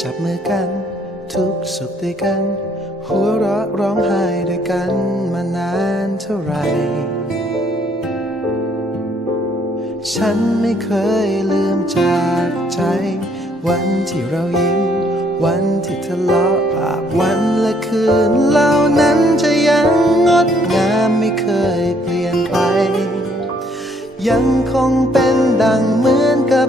จับมือกัน ทุกสุขด้วยกัน หัวเราะร้องไห้ด้วยกันมานานเท่าไหร่ ฉันไม่เคยลืมจากใจ วันที่เรายิ้ม วันที่ทะเลาะภาพวันและคืนเหล่านั้นจะยังงดงามไม่เคยเปลี่ยนไป ยังคงเป็นดังเหมือนกับ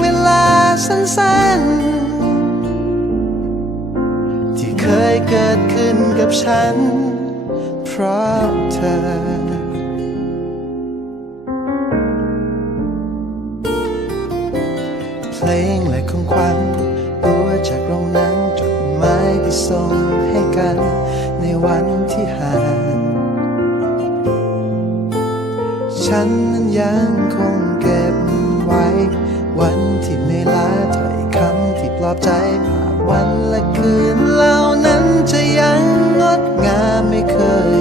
สั้นๆ ที่เคยเกิดขึ้นกับฉัน เพราะเธอเพลงและของขวัญตัวจากโรงหนังจดหมายที่ส่งให้กัน ในวันที่ห่างฉันนั้นยังคงเก็บไว้ วันที่ไม่ลาถ้อยคำที่ปลอบใจผ่านวันและคืนเหล่านั้นจะยังงดงามไม่เคย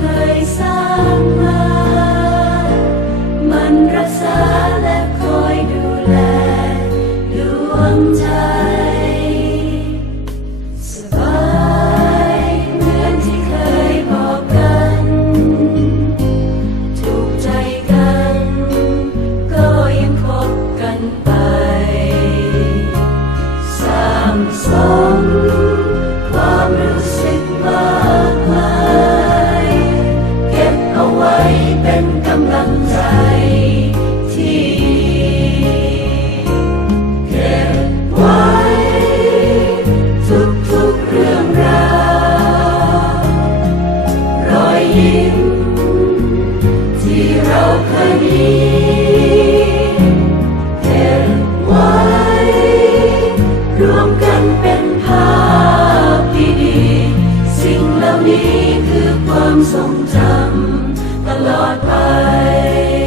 ที่เนี้คือความทรงจำตลอดไป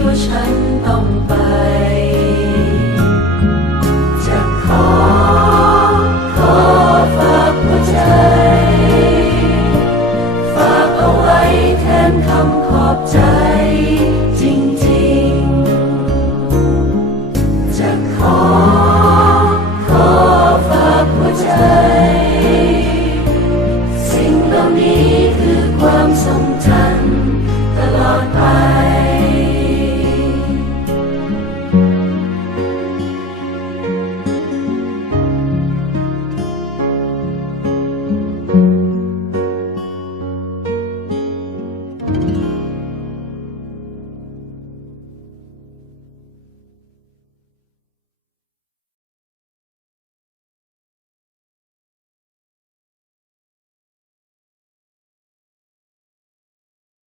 ตัวฉันต้องไป จะขอ ขอฝากหัวใจ ฝากเอาไว้แทนคำขอบใจ